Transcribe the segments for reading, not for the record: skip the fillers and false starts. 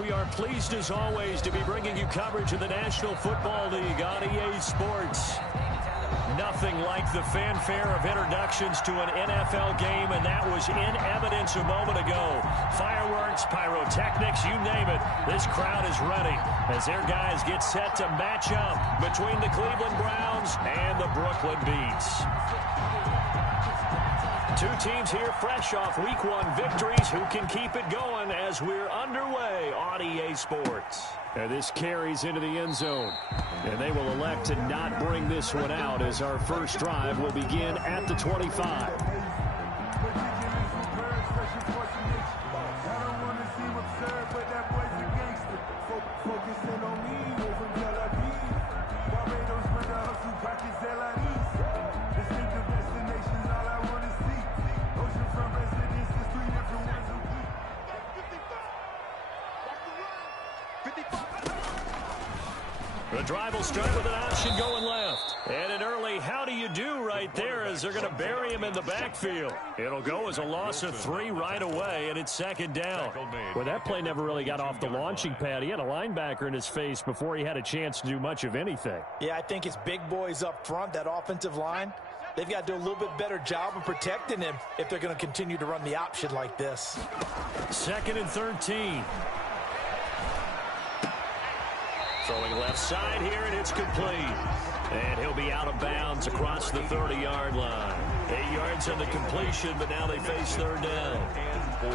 We are pleased as always to be bringing you coverage of the National Football League on EA Sports. Nothing like the fanfare of introductions to an NFL game, and that was in evidence a moment ago. Fireworks, pyrotechnics, you name it. This crowd is ready as their guys get set to match up between the Cleveland Browns and the Brooklyn Beats. Two teams here fresh off Week 1 victories who can keep it going as we're underway on EA Sports. And this carries into the end zone. And they will elect to not bring this one out as our first drive will begin at the 25. The drive will start with an option going left. And an early how do you do right there as they're going to bury him in the backfield. It'll go as a loss of 3 right away, and it's second down. Well, that play never really got off the launching pad. He had a linebacker in his face before he had a chance to do much of anything. Yeah, I think it's big boys up front, that offensive line. They've got to do a little bit better job of protecting him if they're going to continue to run the option like this. 2nd and 13. Throwing left side here, and it's complete. And he'll be out of bounds across the 30-yard line. 8 yards on the completion, but now they face 3rd down. And 4.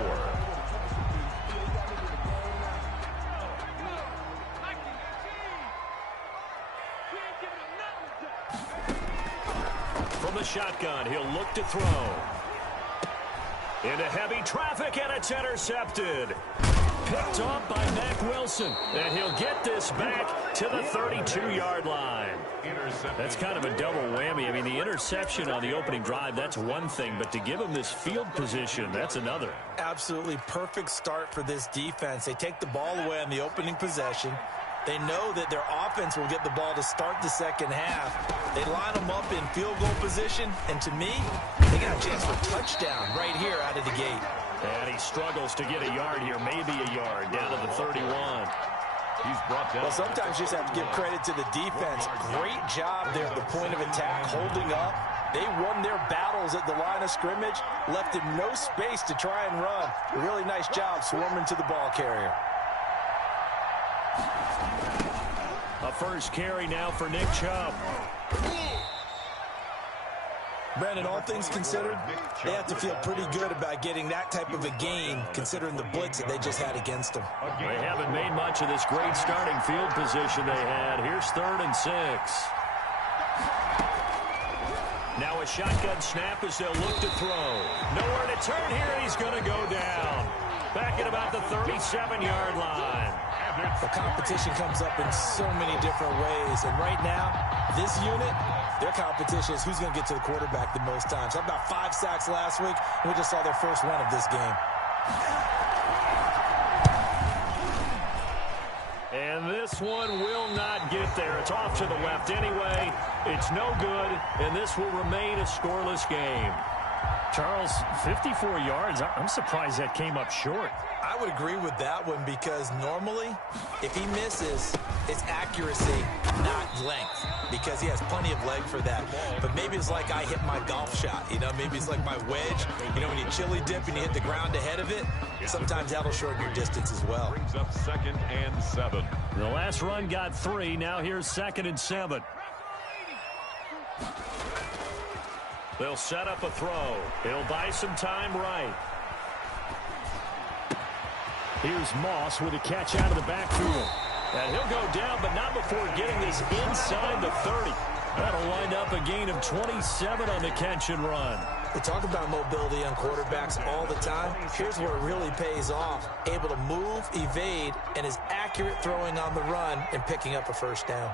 From the shotgun, he'll look to throw. Into heavy traffic, and it's intercepted. Picked off by Mack Wilson, and he'll get this back to the 32-yard line. That's kind of a double whammy. I mean, the interception on the opening drive, that's one thing, but to give him this field position, that's another. Absolutely perfect start for this defense. They take the ball away on the opening possession. They know that their offense will get the ball to start the second half. They line them up in field goal position, and to me, they got a chance for a touchdown right here out of the gate. And he struggles to get a yard here, maybe a yard, down to the 31. He's brought down. Well, sometimes you just have to give credit to the defense. Great job there at the point of attack, holding up. They won their battles at the line of scrimmage, left him no space to try and run. A really nice job swarming to the ball carrier. A first carry now for Nick Chubb. Brandon, all things considered, they have to feel pretty good about getting that type of a gain, considering the blitz that they just had against them. They haven't made much of this great starting field position they had. Here's 3rd and 6. Now a shotgun snap as they'll look to throw. Nowhere to turn here, and he's going to go down. Back at about the 37-yard line. The competition comes up in so many different ways, and right now, this unit, their competition is who's going to get to the quarterback the most times. How about 5 sacks last week? We just saw their first one of this game. And this one will not get there. It's off to the left anyway. It's no good, and this will remain a scoreless game. Charles, 54 yards. I'm surprised that came up short. I would agree with that one because normally, if he misses, it's accuracy, not length, because he has plenty of leg for that. But maybe it's like I hit my golf shot, you know, maybe it's like my wedge. You know, when you chili dip and you hit the ground ahead of it, sometimes that'll shorten your distance as well. Brings up 2nd and 7. The last run got 3. Now here's 2nd and 7. They'll set up a throw. He'll buy some time right. Here's Moss with a catch out of the backfield. And he'll go down, but not before getting this inside the 30. That'll wind up a gain of 27 on the catch and run. We talk about mobility on quarterbacks all the time. Here's where it really pays off. Able to move, evade, and is accurate throwing on the run and picking up a first down.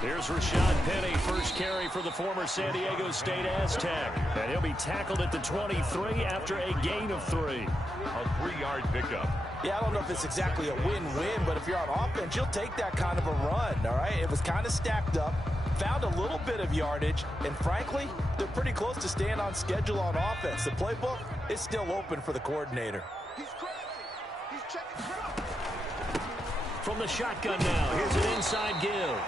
Here's Rashad Penny, first carry for the former San Diego State Aztec. And he'll be tackled at the 23 after a gain of 3. A 3-yard pickup. Yeah, I don't know if it's exactly a win-win, but if you're on offense, you'll take that kind of a run, all right? It was kind of stacked up. found a little bit of yardage, and frankly, they're pretty close to staying on schedule on offense. The playbook is still open for the coordinator. From the shotgun now, here's an inside give.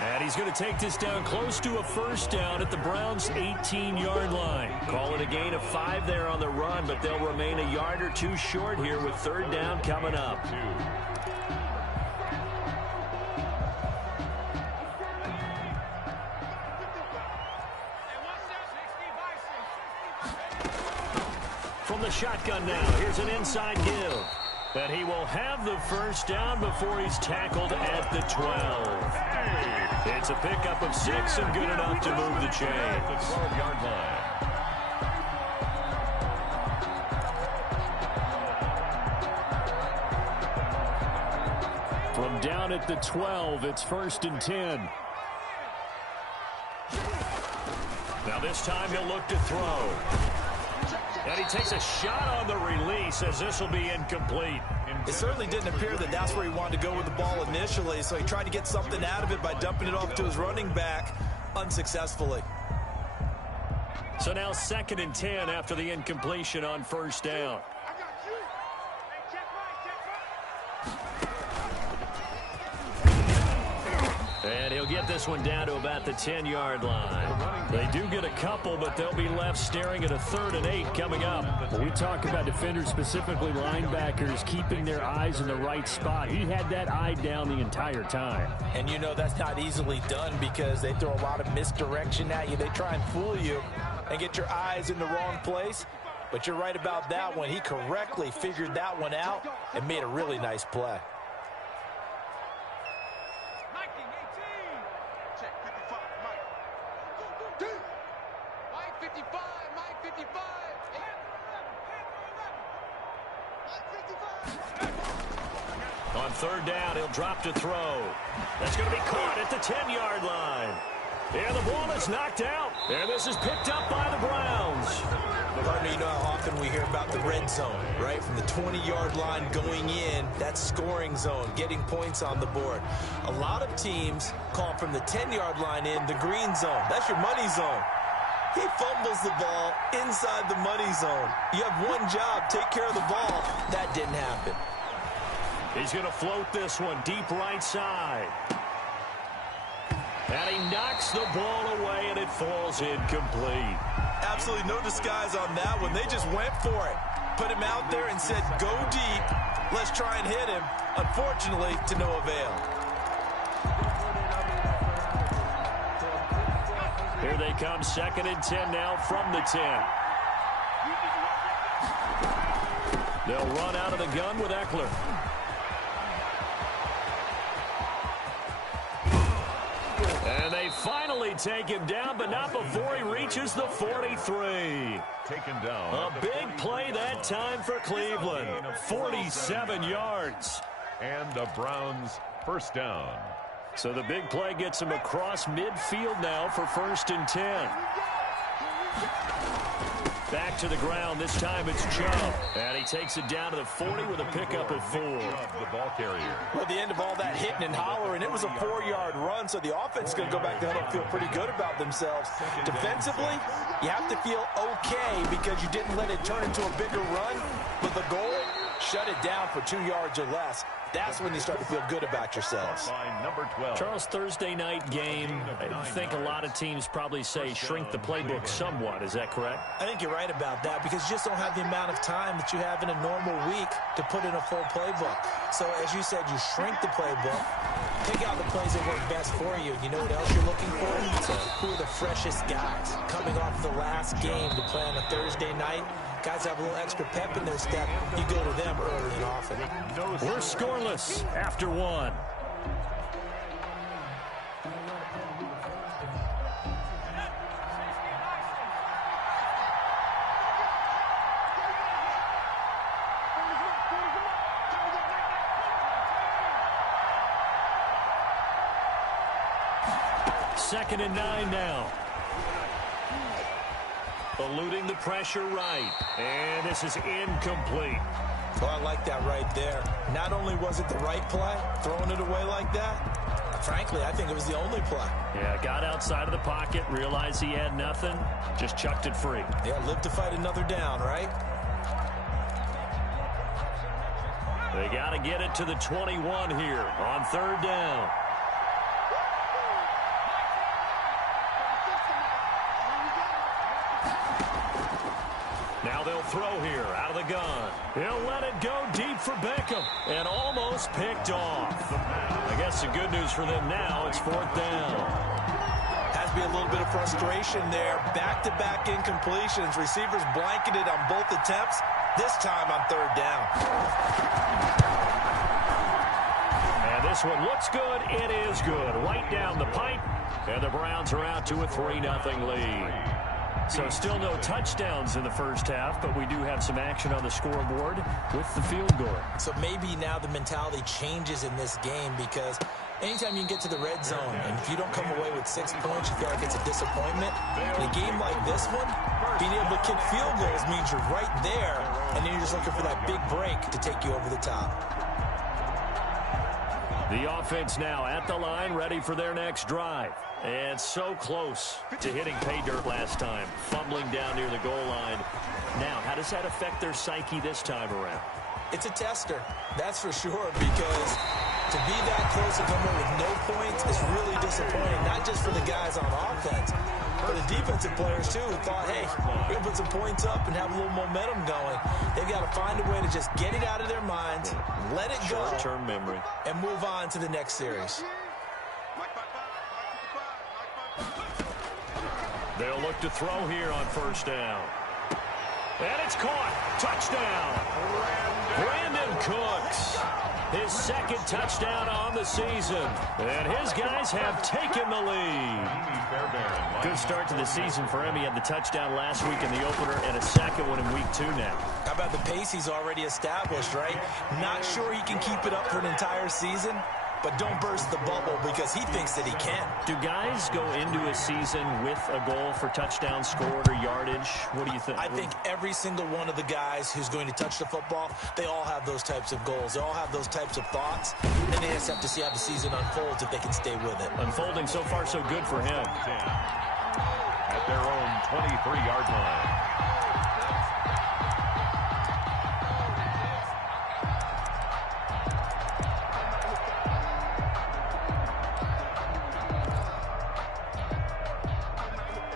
And he's going to take this down close to a first down at the Browns' 18-yard line. Call it a gain of 5 there on the run, but they'll remain a yard or two short here with third down coming up. From the shotgun now, here's an inside give. And he will have the first down before he's tackled at the 12. It's a pickup of 6 and good enough to move the chains. The 12-yard line. From down at the 12, it's 1st and 10. Now this time he'll look to throw. And he takes a shot on the release as this will be incomplete. It certainly didn't appear that that's where he wanted to go with the ball initially, so he tried to get something out of it by dumping it off to his running back unsuccessfully. So now 2nd and 10 after the incompletion on first down. And he'll get this one down to about the 10-yard line. They do get a couple, but they'll be left staring at a 3rd and 8 coming up. When we talk about defenders, specifically linebackers, keeping their eyes in the right spot. He had that eye down the entire time. And you know that's not easily done because they throw a lot of misdirection at you. They try and fool you and get your eyes in the wrong place. But you're right about that one. He correctly figured that one out and made a really nice play. On third down, he'll drop to throw. That's going to be caught at the 10-yard line. And the ball is knocked out. And this is picked up by the Browns. Partner, you know how often we hear about the red zone, right? From the 20-yard line going in, that's scoring zone, getting points on the board. A lot of teams call from the 10-yard line in the green zone. That's your money zone. He fumbles the ball inside the money zone. You have one job, take care of the ball. That didn't happen. He's going to float this one deep right side. And he knocks the ball away, and it falls incomplete. Absolutely no disguise on that one. They just went for it. Put him out there and said, go deep. Let's try and hit him. Unfortunately, to no avail. Here they come, 2nd and 10 now from the 10. They'll run out of the gun with Eckler. And they finally take him down, but not before he reaches the 43. Taken down. A big play that time for Cleveland. 47 yards. And the Browns first down. So the big play gets him across midfield now for 1st and 10. Back to the ground. This time it's Chubb. And he takes it down to the 40 with a pickup of 4. The ball carrier. Well, at the end of all that hitting and hollering, it was a 4-yard run, so the offense is going to go back to huddle and feel pretty good about themselves. Defensively, you have to feel okay because you didn't let it turn into a bigger run, but the goal, shut it down for 2 yards or less. That's when you start to feel good about yourselves. Number 12. Charles, Thursday night game, I think a lot of teams probably say shrink the playbook somewhat. Is that correct? I think you're right about that because you just don't have the amount of time that you have in a normal week to put in a full playbook. So, as you said, you shrink the playbook, pick out the plays that work best for you. You know what else you're looking for? Who are the freshest guys coming off the last game to play on a Thursday night? Guys have a little extra pep in their step. You go to them early and often. We're scoreless after 1. Second and 9 now. Eluding the pressure right. And this is incomplete. Oh, I like that right there. Not only was it the right play, throwing it away like that, Frankly, I think it was the only play. Yeah, got outside of the pocket, realized he had nothing, just chucked it free. Yeah, live to fight another down, right? They got to get it to the 21 here on third down. Now they'll throw here out of the gun. He'll let it go deep for Beckham and almost picked off. I guess the good news for them now, it's fourth down. Has to be a little bit of frustration there. Back-to-back incompletions. Receivers blanketed on both attempts, this time on third down. And this one looks good. It is good. Right down the pipe. And the Browns are out to a 3-0 lead. So still no touchdowns in the first half, but we do have some action on the scoreboard with the field goal. So maybe now the mentality changes in this game, because anytime you can get to the red zone, and if you don't come away with 6 points, you feel like it's a disappointment. In a game like this one, being able to kick field goals means you're right there, and then you're just looking for that big break to take you over the top. The offense now at the line, ready for their next drive. And so close to hitting pay dirt last time, fumbling down near the goal line. Now, how does that affect their psyche this time around? It's a tester, that's for sure, because to be that close to come away with no points is really disappointing, not just for the guys on offense, but the defensive players, too, who thought, hey, we can put some points up and have a little momentum going. They've got to find a way to just get it out of their minds, let it go, short-term memory, and move on to the next series. They'll look to throw here on first down. And it's caught. Touchdown. Brandon Cooks. His second touchdown on the season. And his guys have taken the lead. Good start to the season for him. He had the touchdown last week in the opener and a second one in week 2 now. How about the pace he's already established, right? Not sure he can keep it up for an entire season, but don't burst the bubble because he thinks that he can. Do guys go into a season with a goal for touchdown scored or yardage? What do you think? I think every single one of the guys who's going to touch the football, they all have those types of goals. They all have those types of thoughts. And then they just have to see how the season unfolds if they can stay with it. Unfolding so far so good for him. At their own 23-yard line.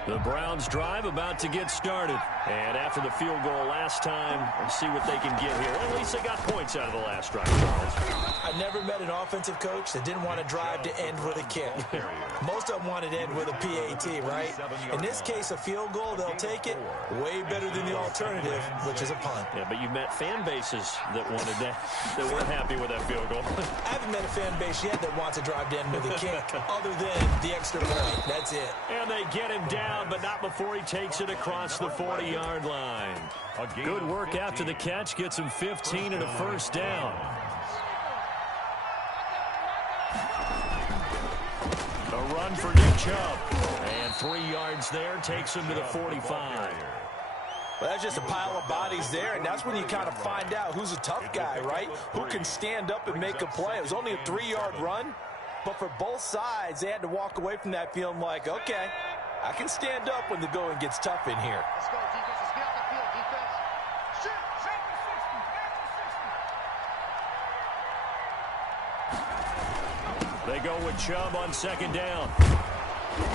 The Browns drive about to get started. And after the field goal last time, let's see what they can get here. At least they got points out of the last drive, Charles. I never met an offensive coach that didn't want to drive to end with a kick. Most of them wanted to end with a PAT, right? In this case, a field goal, they'll take it. Way better than the alternative, which is a punt. Yeah, but you've met fan bases that wanted that weren't happy with that field goal. I haven't met a fan base yet that wants to drive to end with a kick, other than the extra point. That's it. And they get him down, but not before he takes it across the 40-yard line. Good work after the catch. Gets him 15 and a first down. A run for Nick Chubb. And 3 yards there takes him to the 45. Well, that's just a pile of bodies there, and that's when you kind of find out who's a tough guy, right? Who can stand up and make a play. It was only a 3-yard run, but for both sides, they had to walk away from that feeling like, okay, I can stand up when the going gets tough in here. Let's go, defense. Let's get out the field, defense. They go with Chubb on second down.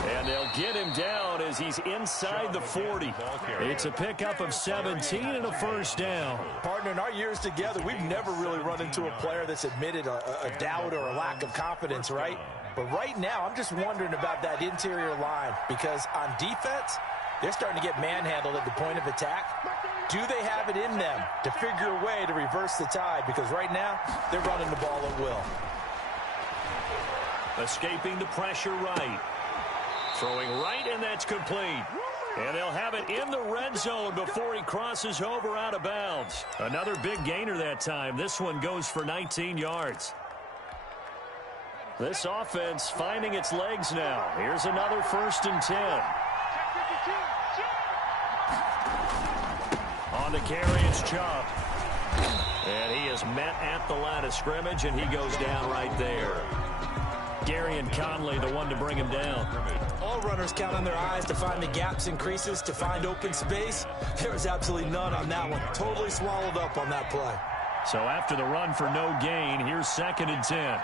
And they'll get him down as he's inside the 40. It's a pickup of 17 and a first down. Partner, in our years together, we've never really run into a player that's admitted a doubt or a lack of confidence, right? But right now, I'm just wondering about that interior line, because on defense, they're starting to get manhandled at the point of attack. Do they have it in them to figure a way to reverse the tide? Because right now, they're running the ball at will. Escaping the pressure right. Throwing right, and that's complete. And they'll have it in the red zone before he crosses over out of bounds. Another big gainer that time. This one goes for 19 yards. This offense finding its legs now. Here's another 1st and 10. On the carry, it's Chubb. And he is met at the line of scrimmage, and he goes down right there. Darian Conley, the one to bring him down. All runners count on their eyes to find the gaps and creases, to find open space. There is absolutely none on that one. Totally swallowed up on that play. So after the run for no gain, here's 2nd and 10.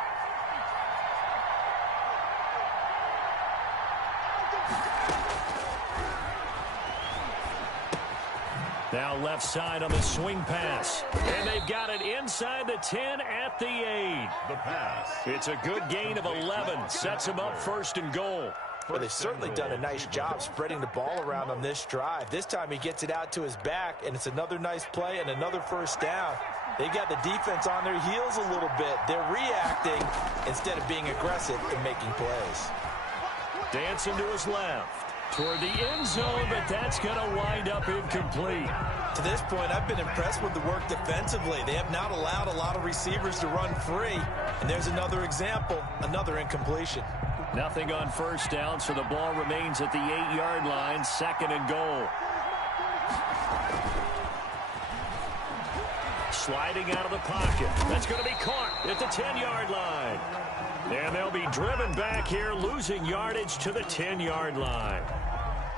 Now left side on the swing pass. And they've got it inside the 10 at the 8. The pass. It's a good gain of 11. Sets them up 1st and goal. Well, they've certainly done a nice job spreading the ball around on this drive. This time he gets it out to his back, and it's another nice play and another 1st down. They got the defense on their heels a little bit. They're reacting instead of being aggressive and making plays. Dancing to his left. Toward the end zone, but that's going to wind up incomplete. To this point, I've been impressed with the work defensively. They have not allowed a lot of receivers to run free. And there's another example, another incompletion. Nothing on 1st down, so the ball remains at the 8-yard line, 2nd and goal. Sliding out of the pocket. That's going to be caught at the 10-yard line. And they'll be driven back here, losing yardage to the 10-yard line.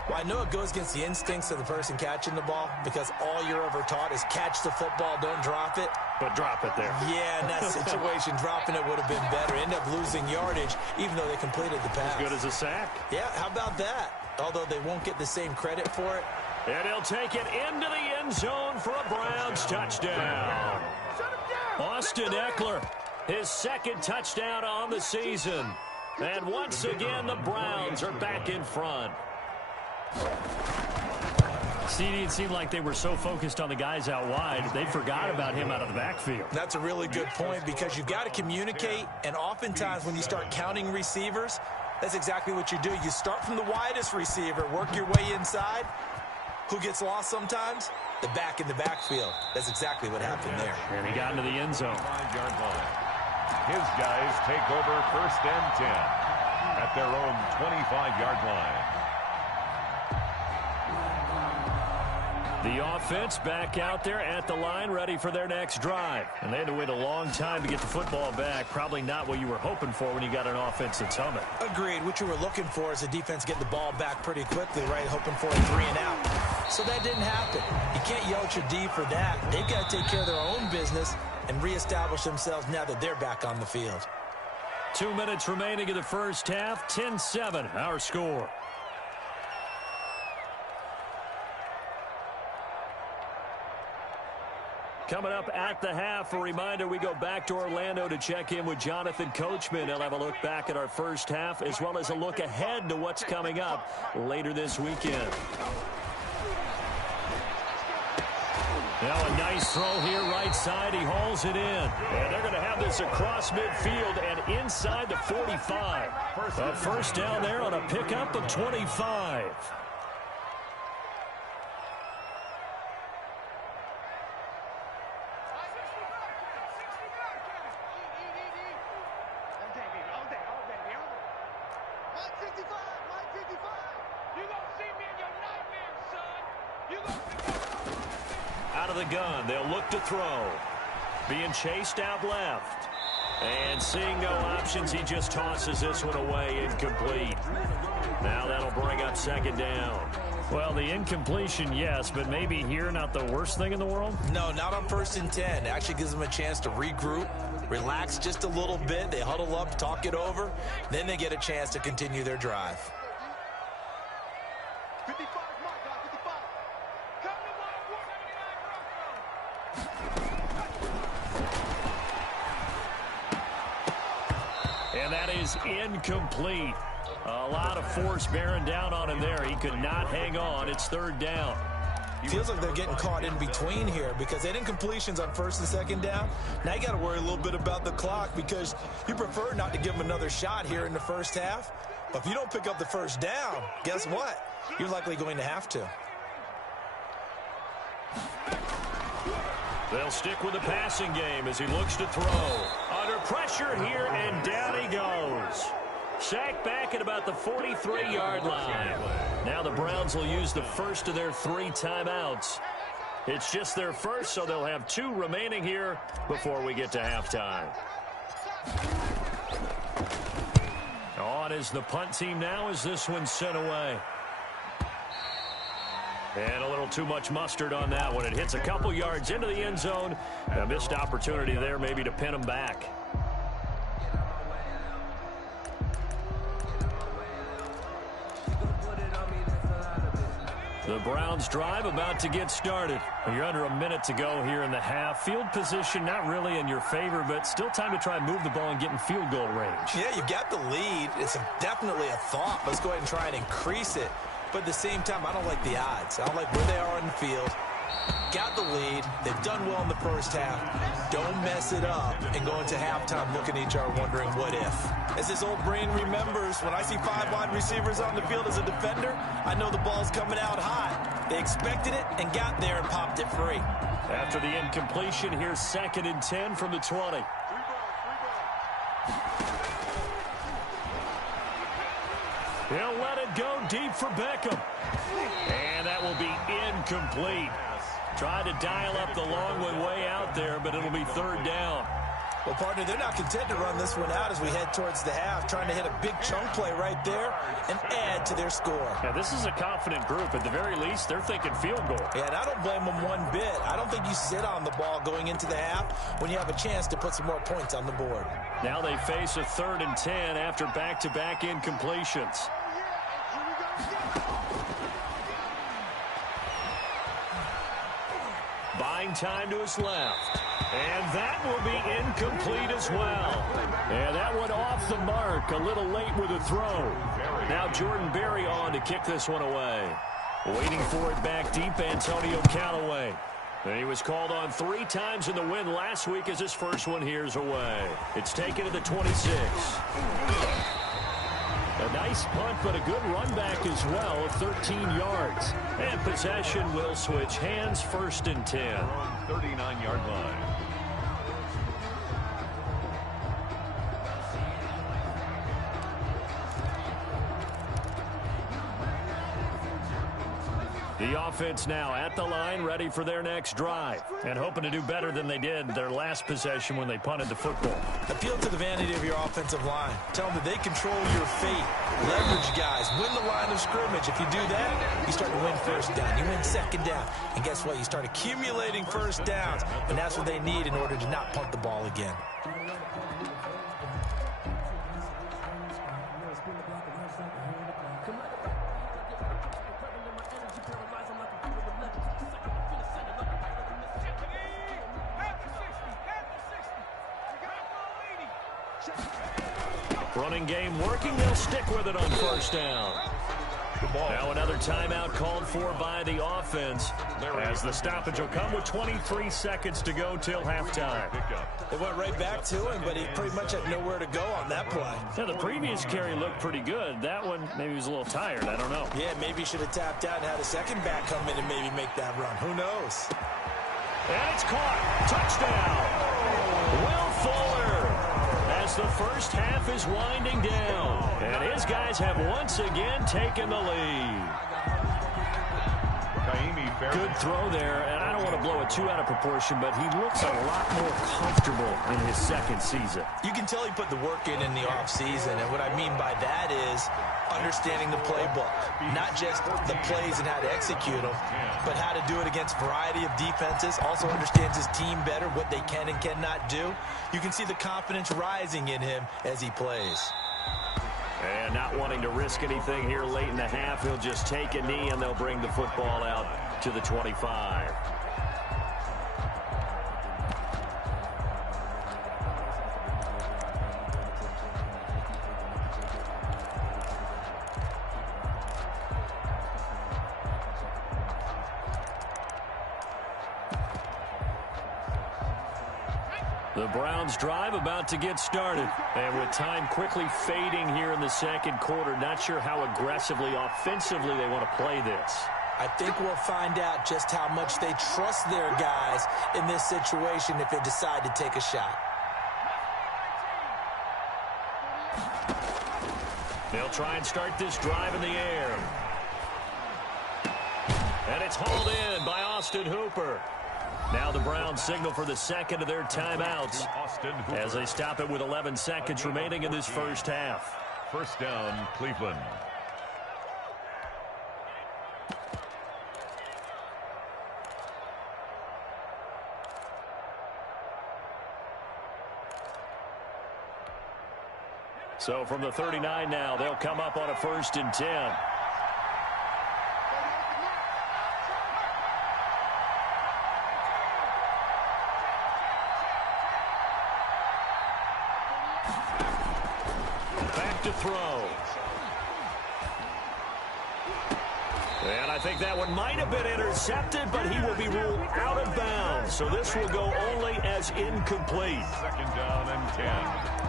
Well, I know it goes against the instincts of the person catching the ball because all you're ever taught is catch the football, don't drop it. But drop it there. Yeah, in that situation, dropping it would have been better. End up losing yardage, even though they completed the pass. As good as a sack. Yeah, how about that? Although they won't get the same credit for it. And he'll take it into the end zone for a Browns touchdown. Austin Eckler, his 2nd touchdown on the season. And once again, the Browns are back in front. CD, it seemed like they were so focused on the guys out wide, they forgot about him out of the backfield. That's a really good point because you've got to communicate, and oftentimes when you start counting receivers, that's exactly what you do. You start from the widest receiver, work your way inside. Who gets lost sometimes? The back in the backfield. That's exactly what happened there. And he got into the end zone. 5-yard line. His guys take over 1st and 10 at their own 25-yard line. The offense back out there at the line, ready for their next drive. And they had to wait a long time to get the football back. Probably not what you were hoping for when you got an offense that's humming. Agreed. What you were looking for is the defense getting the ball back pretty quickly, right? Hoping for a 3 and out. So that didn't happen. You can't yell at your D for that. They've got to take care of their own business and reestablish themselves now that they're back on the field. 2 minutes remaining in the 1st half. 10-7, our score. Coming up at the half, a reminder, we go back to Orlando to check in with Jonathan Coachman. He'll have a look back at our 1st half as well as a look ahead to what's coming up later this weekend. Now a nice throw here right side. He hauls it in. And they're going to have this across midfield and inside the 45. A 1st down there on a pickup of 25. Out of the gun, they'll look to throw. Being chased out left. And seeing no options, he just tosses this one away, incomplete. Now that'll bring up 2nd down. Well, the incompletion, yes, but maybe here not the worst thing in the world? No, not on 1st and 10. It actually gives them a chance to regroup, relax just a little bit. They huddle up, talk it over. Then they get a chance to continue their drive. 55, Mark, 55. Come to And that is incomplete. A lot of force bearing down on him there. He could not hang on. It's 3rd down. Feels like they're getting caught in between here because they had incompletions on 1st and 2nd down. Now you got to worry a little bit about the clock because you prefer not to give them another shot here in the 1st half. But if you don't pick up the 1st down, guess what? You're likely going to have to. They'll stick with the passing game as he looks to throw. Under pressure here, and down he goes. Sacked back at about the 43-yard line. Now the Browns will use the first of their 3 timeouts. It's just their first, so they'll have 2 remaining here before we get to halftime. On is the punt team now as this one's sent away. And a little too much mustard on that one. It hits a couple yards into the end zone. A missed opportunity there maybe to pin them back. The Browns drive about to get started. You're under a minute to go here in the half. Field position not really in your favor, but still time to try and move the ball and get in field goal range. Yeah, you've got the lead. It's definitely a thought. Let's go ahead and try and increase it. But at the same time, I don't like the odds. I don't like where they are on the field. Got the lead. They've done well in the first half. Don't mess it up and go into halftime looking at each other wondering what if. As this old brain remembers, when I see 5 wide receivers on the field as a defender, I know the ball's coming out hot. They expected it and got there and popped it free. After the incompletion, here's 2nd and 10 from the 20. He'll let it go deep for Beckham. And that will be incomplete. Tried to dial up the long one way out there, but it'll be 3rd down. Well, partner, they're not content to run this one out as we head towards the half, trying to hit a big chunk play right there and add to their score. Yeah, this is a confident group. At the very least, they're thinking field goal. Yeah, and I don't blame them one bit. I don't think you sit on the ball going into the half when you have a chance to put some more points on the board. Now they face a 3rd and 10 after back-to-back incompletions. Buying time to his left. And that will be incomplete as well. And that one off the mark, a little late with a throw. Now Jordan Berry on to kick this one away. Waiting for it back deep, Antonio Callaway. And he was called on 3 times in the win last week as his first one here's away. It's taken to the 26. A nice punt, but a good run back as well of 13 yards. And possession will switch hands, 1st and 10. 39-yard line. The offense now at the line, ready for their next drive, and hoping to do better than they did their last possession when they punted the football. Appeal to the vanity of your offensive line. Tell them that they control your fate. Leverage guys. Win the line of scrimmage. If you do that, you start to win 1st down. You win 2nd down. And guess what? You start accumulating 1st downs, and that's what they need in order to not punt the ball again. Running game working. They'll stick with it on 1st down. Now another timeout called for by the offense as the stoppage will come with 23 seconds to go till halftime. They went right back to him, but he pretty much had nowhere to go on that play. Yeah, the previous carry looked pretty good. That one, maybe he was a little tired. I don't know. Yeah, maybe he should have tapped out and had a second back come in and maybe make that run. Who knows? And it's caught. Touchdown. Will Fuller. As the first half is winding down. And his guys have once again taken the lead. Good throw there, and I don't want to blow it too out of proportion, but he looks a lot more comfortable in his 2nd season. You can tell he put the work in the offseason, and what I mean by that is understanding the playbook. Not just the plays and how to execute them, but how to do it against a variety of defenses. Also understands his team better, what they can and cannot do. You can see the confidence rising in him as he plays. And not wanting to risk anything here late in the half, he'll just take a knee and they'll bring the football out to the 25. The Browns drive about to get started. And with time quickly fading here in the 2nd quarter, not sure how aggressively, offensively they want to play this. I think we'll find out just how much they trust their guys in this situation if they decide to take a shot. They'll try and start this drive in the air. And it's hauled in by Austin Hooper. Now the Browns signal for the 2nd of their timeouts as they stop it with 11 seconds remaining in this first half. First down, Cleveland. So from the 39 now, they'll come up on a 1st and 10. Back to throw. And I think that one might have been intercepted, but he will be ruled out of bounds. So this will go only as incomplete. 2nd down and 10.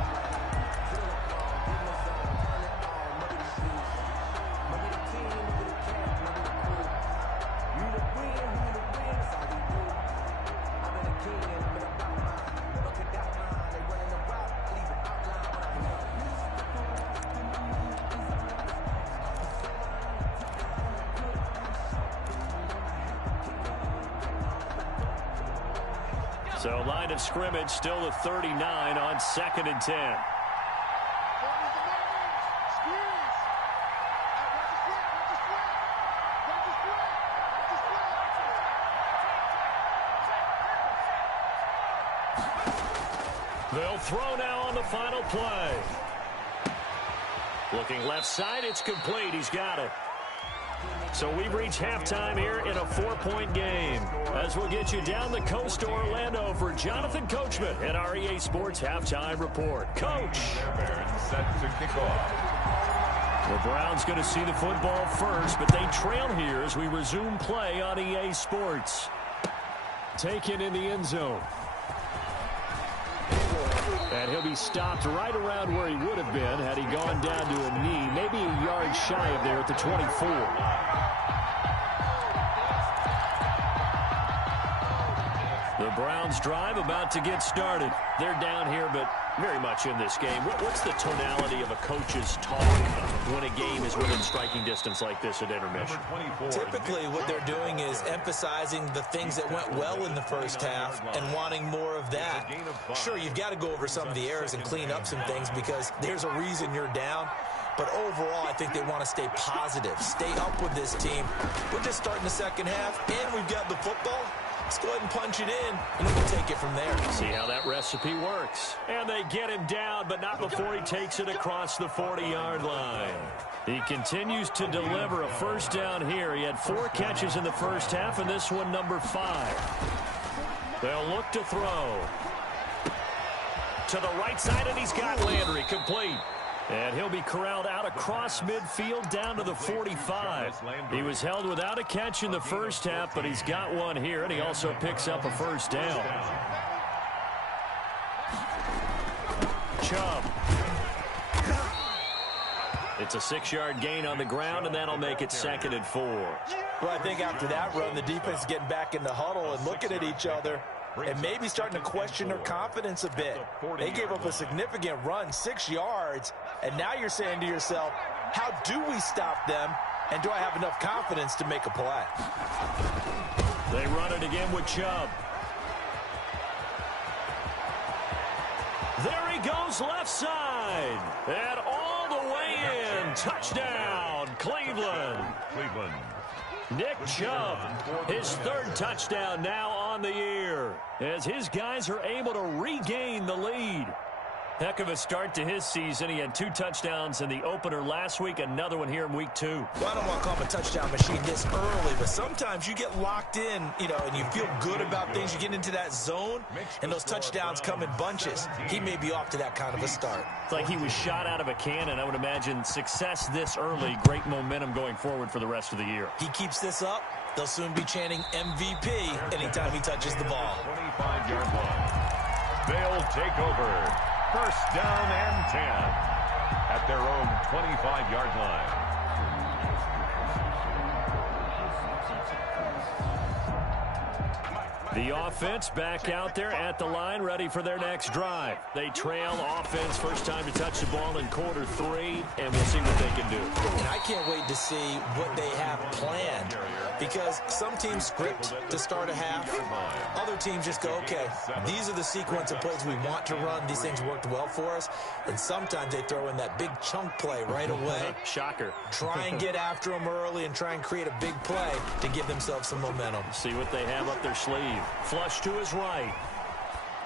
So line of scrimmage still the 39 on 2nd and 10. They'll throw now on the final play. Looking left side, it's complete. He's got it. So we've reached halftime here in a 4-point game. As we'll get you down the coast to Orlando for Jonathan Coachman at our EA Sports Halftime Report. Coach. Set to kick off. The Browns going to see the football first, but they trail here as we resume play on EA Sports. Taken in the end zone. And he'll be stopped right around where he would have been had he gone down to a knee, maybe a yard shy of there at the 24. The Browns drive about to get started. They're down here, but very much in this game. What's the tonality of a coach's talk when a game is within striking distance like this at intermission? Typically, what they're doing is emphasizing the things that went well in the first half and wanting more of that. Sure, you've got to go over some of the errors and clean up some things because there's a reason you're down. But overall, I think they want to stay positive, stay up with this team. We're just starting the second half, and we've got the football. Let's go ahead and punch it in, and then we'll take it from there. See how that recipe works. And they get him down, but not before he takes it across the 40-yard line. He continues to deliver a first down here. He had 4 catches in the first half, and this one number 5. They'll look to throw. To the right side, and he's got Landry complete. And he'll be corralled out across midfield down to the 45. He was held without a catch in the first half, but he's got one here, and he also picks up a first down. Chubb. It's a 6-yard gain on the ground, and that'll make it 2nd and 4. Well, I think after that run, the defense is getting back in the huddle and looking at each other and maybe starting to question their confidence a bit. They gave up a significant run, 6 yards, and now you're saying to yourself, how do we stop them, and do I have enough confidence to make a play? They run it again with Chubb. There he goes left side, and all the way in. Touchdown, Cleveland. Nick Chubb, his 3rd touchdown now on the year, as his guys are able to regain the lead. Heck of a start to his season. He had 2 touchdowns in the opener last week, another one here in week 2. Well, I don't want to call him a touchdown machine this early, but sometimes you get locked in, and you feel good about things. You get into that zone, and those touchdowns come in bunches. He may be off to that kind of a start. It's like he was shot out of a cannon. I would imagine success this early, great momentum going forward for the rest of the year. He keeps this up, they'll soon be chanting MVP anytime he touches the ball. 25-yard line. They'll take over. First down and 10 at their own 25-yard line. The offense back out there at the line, ready for their next drive. They trail offense, first time to touch the ball in quarter 3, and we'll see what they can do. And I can't wait to see what they have planned, because some teams script to start a half. Other teams just go, okay, these are the sequence of plays we want to run. These things worked well for us. And sometimes they throw in that big chunk play right away. Shocker. Try and get after them early and try and create a big play to give themselves some momentum. See what they have up their sleeve. Flush to his right.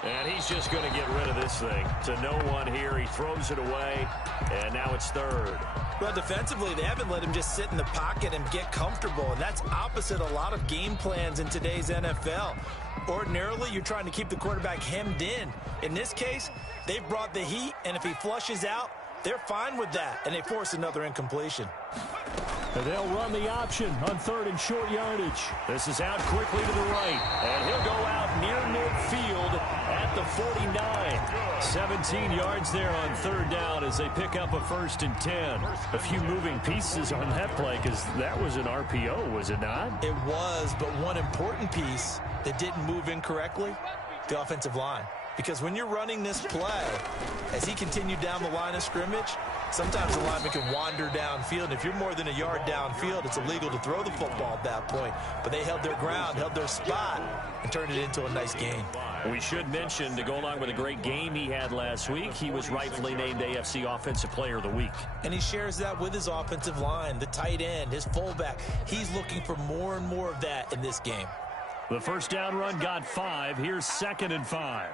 And he's just going to get rid of this thing. To no one here. He throws it away. And now it's third. Well, defensively, they haven't let him just sit in the pocket and get comfortable. And that's opposite a lot of game plans in today's NFL. Ordinarily, you're trying to keep the quarterback hemmed in. In this case, they've brought the heat. And if he flushes out, they're fine with that. And they force another incompletion. And they'll run the option on 3rd and short yardage. This is out quickly to the right. And he'll go out near midfield at the 49. 17 yards there on 3rd down as they pick up a 1st and 10. A few moving pieces on that play because that was an RPO, was it not? It was, but one important piece that didn't move incorrectly, the offensive line. Because when you're running this play, as he continued down the line of scrimmage, sometimes the lineman can wander downfield. And if you're more than a yard downfield, it's illegal to throw the football at that point. But they held their ground, held their spot, and turned it into a nice game. We should mention, to go along with a great game he had last week, he was rightfully named AFC Offensive Player of the Week. And he shares that with his offensive line, the tight end, his fullback. He's looking for more and more of that in this game. The 1st down run got 5. Here's 2nd and 5.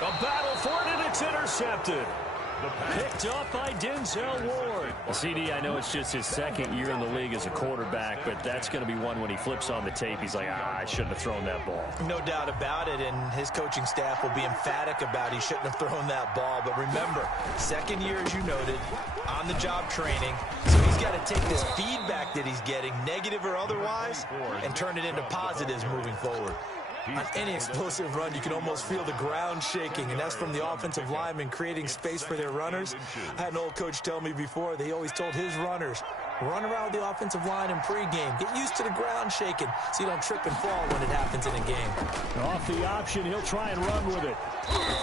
A battle for it, and it's intercepted. Picked up by Denzel Ward. Well, CD, I know it's just his 2nd year in the league as a quarterback, but that's going to be one when he flips on the tape. He's like, I shouldn't have thrown that ball. No doubt about it, and his coaching staff will be emphatic about he shouldn't have thrown that ball. But remember, 2nd year, as you noted, on-the-job training. So he's got to take this feedback that he's getting, negative or otherwise, and turn it into positives moving forward. On any explosive run, you can almost feel the ground shaking, and that's from the offensive linemen creating space for their runners. I had an old coach tell me before, they always told his runners, run around the offensive line in pregame. Get used to the ground shaking so you don't trip and fall when it happens in a game. Off the option, he'll try and run with it.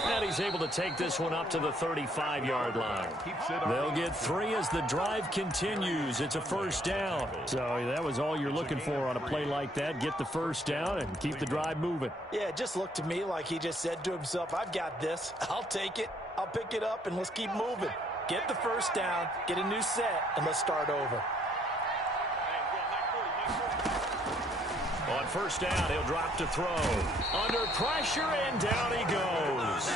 And he's able to take this one up to the 35-yard line. They'll get 3 as the drive continues. It's a 1st down. So that was all you're looking for on a play like that. Get the 1st down and keep the drive moving. Yeah, it just looked to me like he just said to himself, I've got this. I'll take it. I'll pick it up, and let's keep moving. Get the 1st down, get a new set, and let's start over. On 1st down, he'll drop to throw. Under pressure, and down he goes.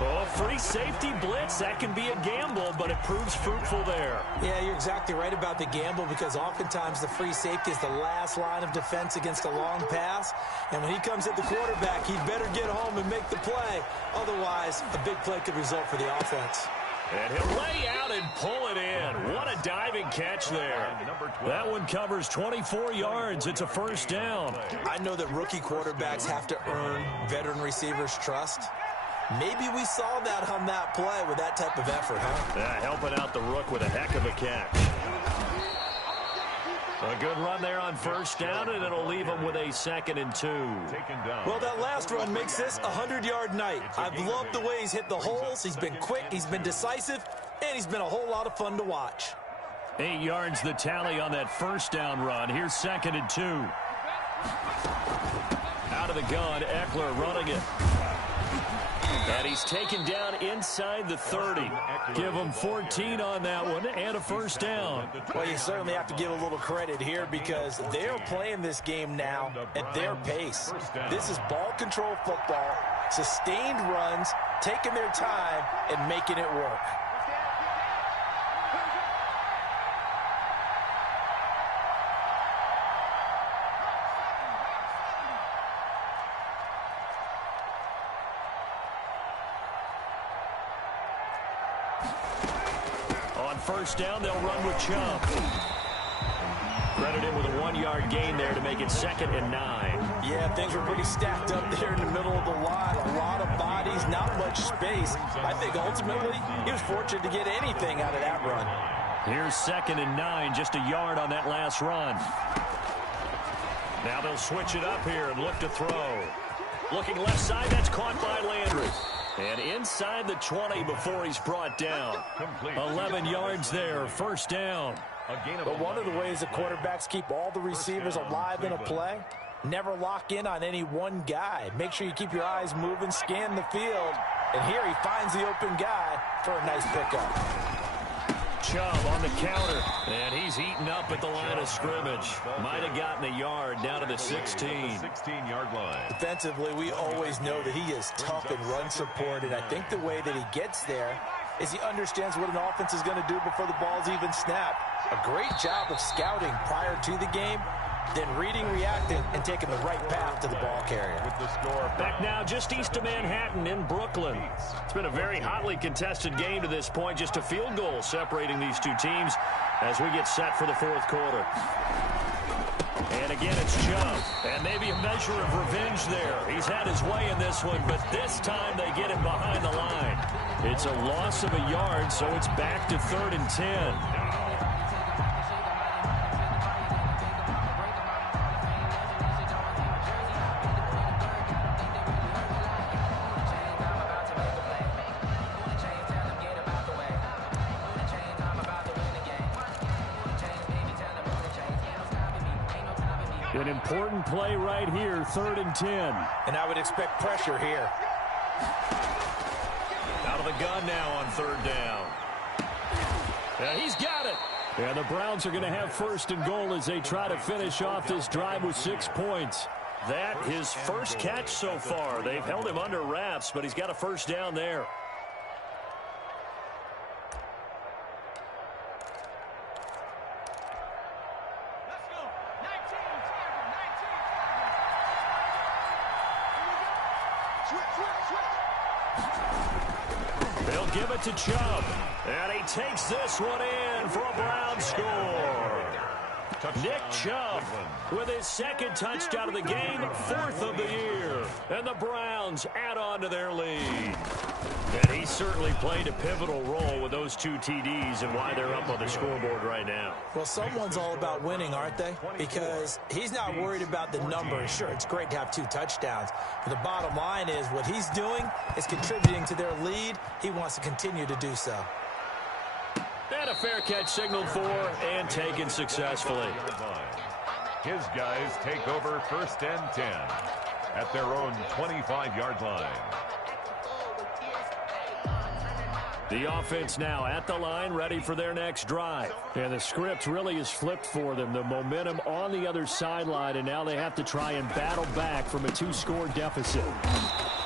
Oh, free safety blitz. That can be a gamble, but it proves fruitful there. Yeah, you're exactly right about the gamble, because oftentimes the free safety is the last line of defense against a long pass. And when he comes at the quarterback, he'd better get home and make the play. Otherwise, a big play could result for the offense. And he'll lay out and pull it in. What a diving catch there. That one covers 24 yards. It's a 1st down. I know that rookie quarterbacks have to earn veteran receivers' trust. Maybe we saw that on that play with that type of effort, huh? Yeah, helping out the rook with a heck of a catch. A good run there on 1st down, and it'll leave him with a 2nd and 2. Well, that last run makes this a 100-yard night. I've loved the way he's hit the holes. He's been quick, he's been decisive, and he's been a whole lot of fun to watch. 8 yards the tally on that 1st down run. Here's 2nd and 2. Out of the gun, Eckler running it. And he's taken down inside the 30. Give him 14 on that one and a 1st down. Well, you certainly have to give a little credit here, because they're playing this game now at their pace. This is ball control football, sustained runs, taking their time and making it work. On 1st down, they'll run with Chump. Credit him with a 1-yard gain there to make it 2nd and 9. Yeah, things were pretty stacked up there in the middle of the line. A lot of bodies, not much space. I think ultimately he was fortunate to get anything out of that run. Here's 2nd and 9, just a yard on that last run. Now they'll switch it up here and look to throw. Looking left side, that's caught by Landry. And inside the 20 before he's brought down. 11 yards there, 1st down. But one of the ways the quarterbacks keep all the receivers alive in a play, never lock in on any one guy. Make sure you keep your eyes moving, scan the field. And here he finds the open guy for a nice pickup. Chubb on the counter, and he's eaten up at the line of scrimmage. Might have gotten a yard down to the 16. 16-yard line. Defensively, we always know that he is tough in run support, and I think the way that he gets there is he understands what an offense is going to do before the ball's even snapped. A great job of scouting prior to the game, then reading, reacting, and taking the right path to the ball carrier. With the score back now just east of Manhattan in Brooklyn. It's been a very hotly contested game to this point. Just a field goal separating these two teams as we get set for the 4th quarter. And again, it's Chubb. And maybe a measure of revenge there. He's had his way in this one, but this time they get him behind the line. It's a loss of a yard, so it's back to 3rd and 10. An important play right here, 3rd and 10. And I would expect pressure here. Out of the gun now on 3rd down. Yeah, he's got it. And the Browns are going to have 1st and goal as they try to finish off this drive with 6 points. That his first catch so far. They've held him under wraps, but he's got a 1st down there. They'll give it to Chubb. And he takes this one in for a Brown score. Nick Chubb with his 2nd touchdown of the game, 4th of the year. And the Browns add on to their lead. And he certainly played a pivotal role with those 2 TDs and why they're up on the scoreboard right now. Well, someone's all about winning, aren't they? Because he's not worried about the numbers. Sure, it's great to have 2 touchdowns. But the bottom line is what he's doing is contributing to their lead. He wants to continue to do so. And a fair catch signaled for and taken successfully. His guys take over 1st and 10 at their own 25-yard line. The offense now at the line, ready for their next drive. And the script really is flipped for them. The momentum on the other sideline, and now they have to try and battle back from a 2-score deficit.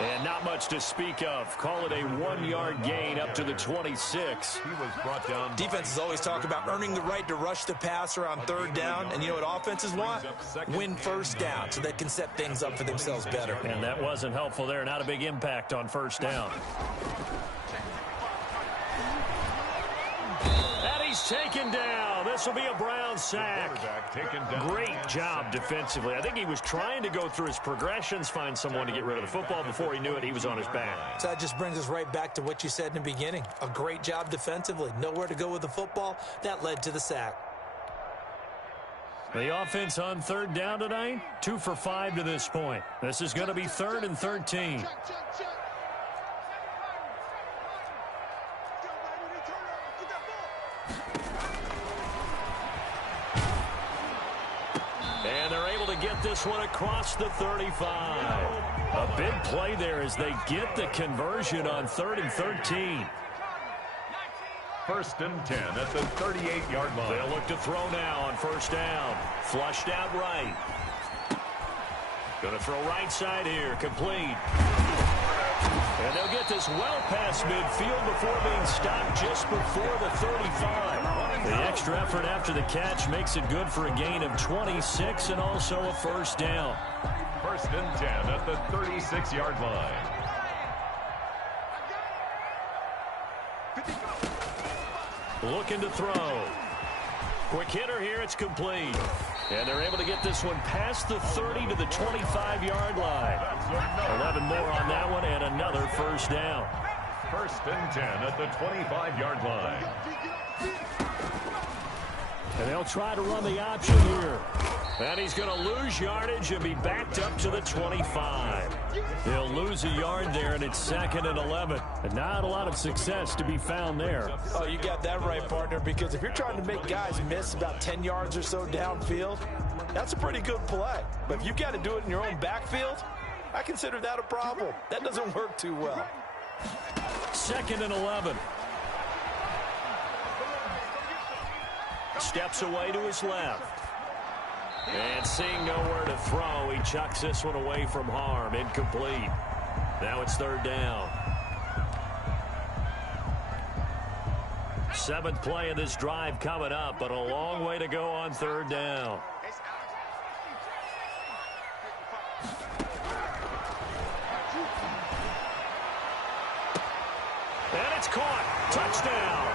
And not much to speak of. Call it a 1-yard gain up to the 26. He was brought down. Defenses always talk about earning the right to rush the passer on 3rd down. And you know what offenses want? Win 1st down so they can set things up for themselves better. And that wasn't helpful there. Not a big impact on 1st down. He's taken down. This will be a Brown sack. Great job defensively. I think he was trying to go through his progressions, find someone to get rid of the football. Before he knew it, he was on his back. So that just brings us right back to what you said in the beginning. A great job defensively. Nowhere to go with the football. That led to the sack. The offense on 3rd down tonight, 2 for 5 to this point. This is going to be 3rd and 13. Get this one across the 35. A big play there as they get the conversion on 3rd and 13. 1st and 10 at the 38-yard line. They'll look to throw now on 1st down. Flushed out right. Going to throw right side here. Complete. And they'll get this well past midfield before being stopped just before the 35. The extra effort after the catch makes it good for a gain of 26 and also a 1st down. 1st and 10 at the 36-yard line. Looking to throw. Quick hitter here, it's complete. And they're able to get this one past the 30 to the 25-yard line. 11 more on that one and another 1st down. 1st and 10 at the 25-yard line. And they'll try to run the option here. And he's going to lose yardage and be backed up to the 25. He'll lose a yard there, and it's 2nd and 11. And not a lot of success to be found there. Oh, you got that right, partner, because if you're trying to make guys miss about 10 yards or so downfield, that's a pretty good play. But if you've got to do it in your own backfield, I consider that a problem. That doesn't work too well. 2nd and 11. Steps away to his left. And seeing nowhere to throw, he chucks this one away from harm. Incomplete. Now it's 3rd down. 7th play of this drive coming up, but a long way to go on 3rd down. And it's caught. Touchdown.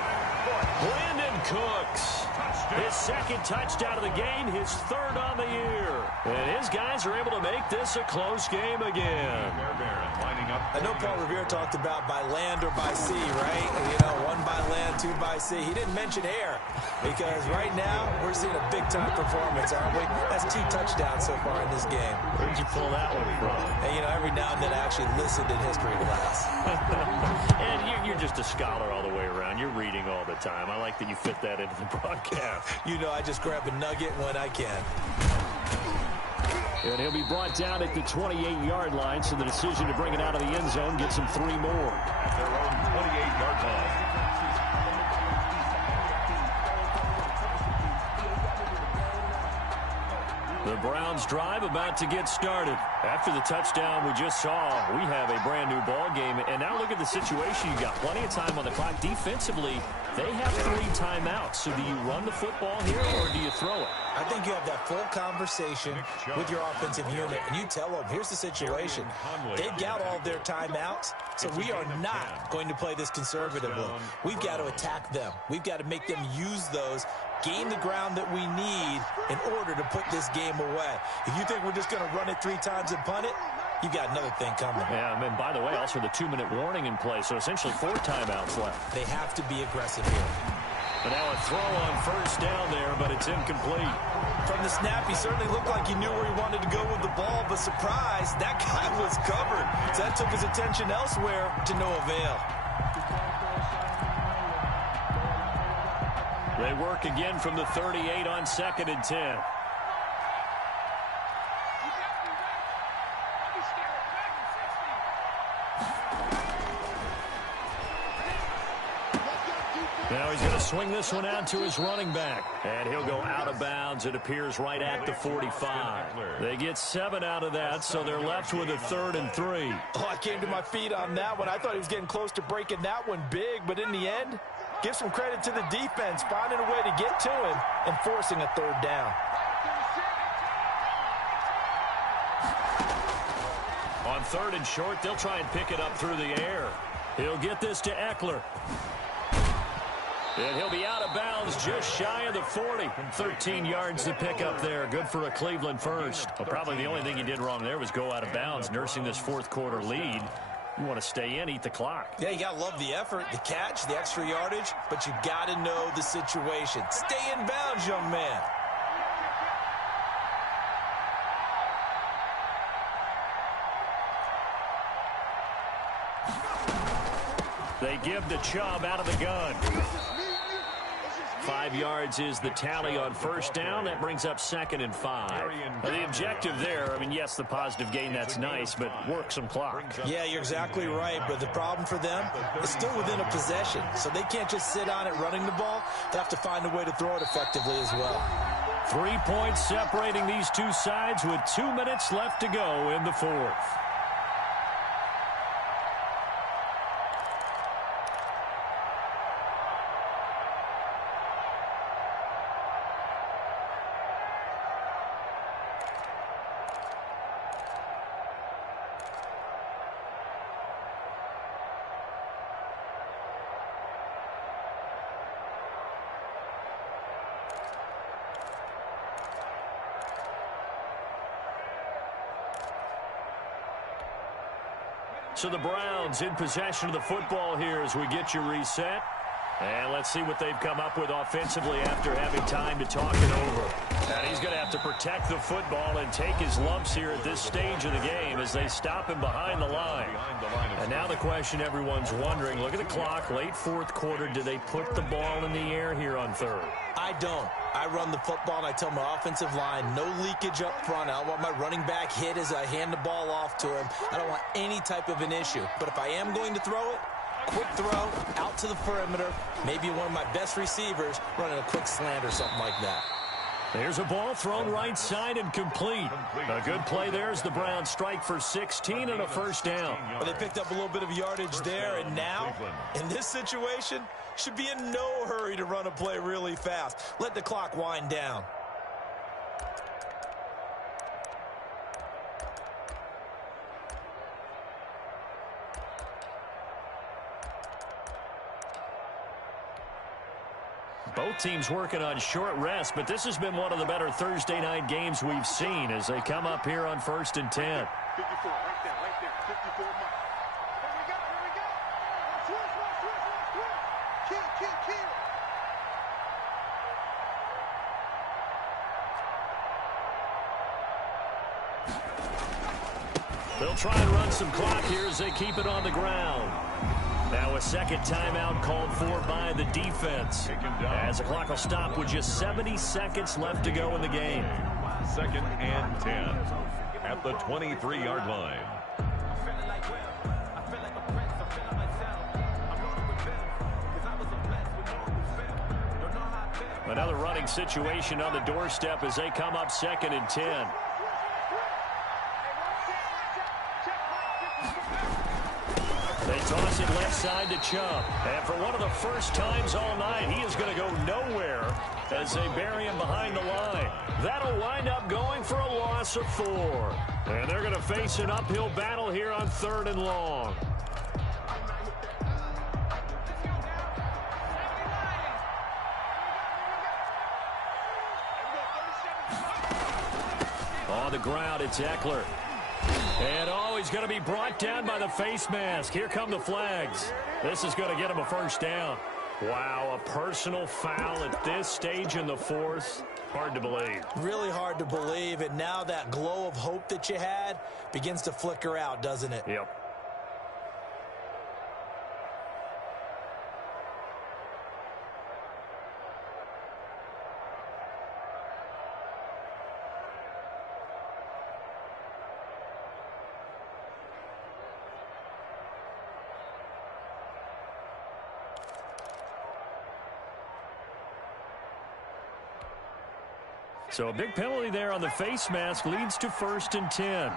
Brandon Cooks. His 2nd touchdown of the game, his 3rd on the year. And his guys are able to make this a close game again. I know Paul Revere talked about by land or by sea, right? You know, 1 by land, 2 by sea. He didn't mention air because right now we're seeing a big-time performance, aren't we? That's 2 touchdowns so far in this game. Where'd you pull that one from? And, you know, every now and then I actually listened in history class. And you're just a scholar all the way around. You're reading all the time. I like that you fit that into the broadcast. You know, I just grab a nugget when I can. And he'll be brought down at the 28-yard line, so the decision to bring it out of the end zone gets him 3 more. At their own 28-yard line. The Browns drive about to get started. After the touchdown we just saw, we have a brand new ball game. And now look at the situation. You got plenty of time on the clock. Defensively, they have 3 timeouts. So do you run the football here or do you throw it? I think you have that full conversation with your offensive unit, and you tell them, here's the situation. They've got all their timeouts, so we are not going to play this conservatively. We've got to attack them. We've got to make them use those, gain the ground that we need in order to put this game away. If you think we're just going to run it 3 times and punt it, you got another thing coming. Yeah, and by the way, also the 2-minute warning in play, so essentially 4 timeouts left. They have to be aggressive here. But now a throw on 1st down there, but it's incomplete. From the snap, he certainly looked like he knew where he wanted to go with the ball, but surprise, that guy was covered. So that took his attention elsewhere to no avail. They work again from the 38 on 2nd and 10. Now he's going to swing this one out to his running back. And he'll go out of bounds, it appears, right at the 45. They get 7 out of that, so they're left with a 3rd and 3. Oh, I came to my feet on that one. I thought he was getting close to breaking that one big, but in the end, give some credit to the defense, finding a way to get to him and forcing a 3rd down. On 3rd and short, they'll try and pick it up through the air. He'll get this to Eckler. And he'll be out of bounds just shy of the 40. 13 yards to pick up there. Good for a Cleveland first. Well, probably the only thing he did wrong there was go out of bounds, nursing this 4th quarter lead. You want to stay in, eat the clock. Yeah, you got to love the effort, the catch, the extra yardage, but you got to know the situation. Stay in bounds, young man. They give to Chubb out of the gun. 5 yards is the tally on 1st down. That brings up 2nd and 5. Well, the objective there, I mean, yes, the positive gain, that's nice, but work some clock. Yeah, you're exactly right, but the problem for them is still within a possession, so they can't just sit on it running the ball. They have to find a way to throw it effectively as well. 3 points separating these two sides with 2 minutes left to go in the 4th. So the Browns in possession of the football here as we get you reset. And let's see what they've come up with offensively after having time to talk it over. And he's going to have to protect the football and take his lumps here at this stage of the game as they stop him behind the line. And now the question everyone's wondering, look at the clock, late fourth quarter, do they put the ball in the air here on third? I don't. I run the football, and I tell my offensive line, no leakage up front. I don't want my running back hit as I hand the ball off to him. I don't want any type of an issue. But if I am going to throw it, quick throw, out to the perimeter, maybe one of my best receivers running a quick slant or something like that. There's a ball thrown right side and complete. A good play there as the Browns strike for 16 and a first down. Well, they picked up a little bit of yardage there, and now, in this situation, should be in no hurry to run a play really fast. Let the clock wind down. Both teams working on short rest, but this has been one of the better Thursday night games we've seen as they come up here on 1st and 10. 54, right there, 54 mark. Here we go. Switch. Kill. They'll try and run some clock here as they keep it on the ground. Now a second timeout called for by the defense. As the clock will stop with just 70 seconds left to go in the game. 2nd and 10 at the 23-yard line. Another running situation on the doorstep as they come up 2nd and 10. They toss it left side to Chubb. And for one of the first times all night, he is going to go nowhere as they bury him behind the line. That'll wind up going for a loss of 4. And they're going to face an uphill battle here on 3rd and long. On the ground, it's Eckler. And he's going to be brought down by the face mask. Here come the flags. This is going to get him a first down. Wow, a personal foul at this stage in the 4th. Hard to believe. Really hard to believe, and now that glow of hope that you had begins to flicker out, doesn't it? Yep. So a big penalty there on the face mask leads to 1st and 10.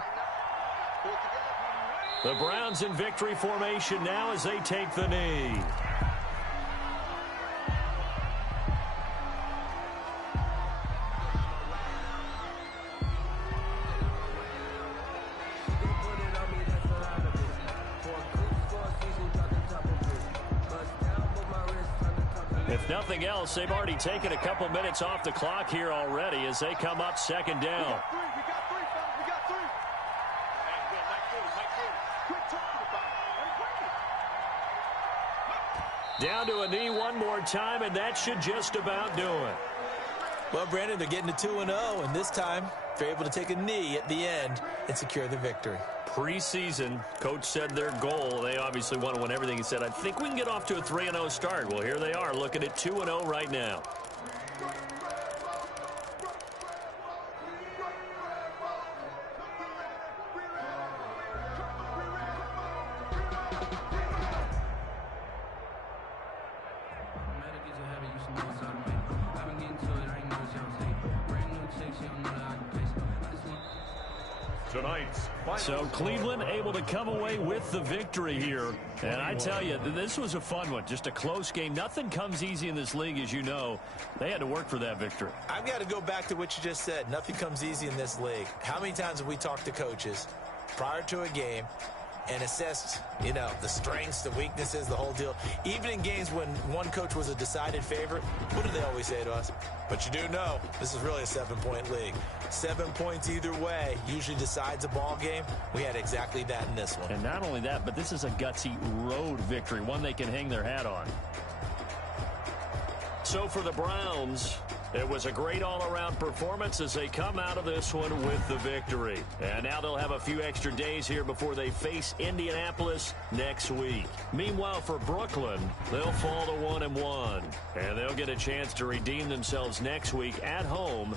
The Browns in victory formation now as they take the knee. If nothing else, they've already taken a couple minutes off the clock here already as they come up 2nd down. We got three, fellas. We got 3. Hey, Mike Forty. Quit talking about it. Down to a knee one more time, and that should just about do it. Well, Brandon, they're getting to 2-0, and this time they're able to take a knee at the end and secure the victory. Preseason, coach said their goal, they obviously want to win everything. He said, I think we can get off to a 3-0 start. Well, here they are looking at 2-0 right now. So Cleveland able to come away with the victory here. And I tell you, this was a fun one. Just a close game. Nothing comes easy in this league, as you know. They had to work for that victory. I've got to go back to what you just said. Nothing comes easy in this league. How many times have we talked to coaches prior to a game and assessed, you know, the strengths, the weaknesses, the whole deal? Even in games when one coach was a decided favorite, what do they always say to us? But you do know this is really a 7-point league. 7 points either way usually decides a ball game. We had exactly that in this one. And not only that, but this is a gutsy road victory, one they can hang their hat on. So for the Browns, it was a great all-around performance as they come out of this one with the victory. And now they'll have a few extra days here before they face Indianapolis next week. Meanwhile, for Brooklyn, they'll fall to 1-1. And they'll get a chance to redeem themselves next week at home.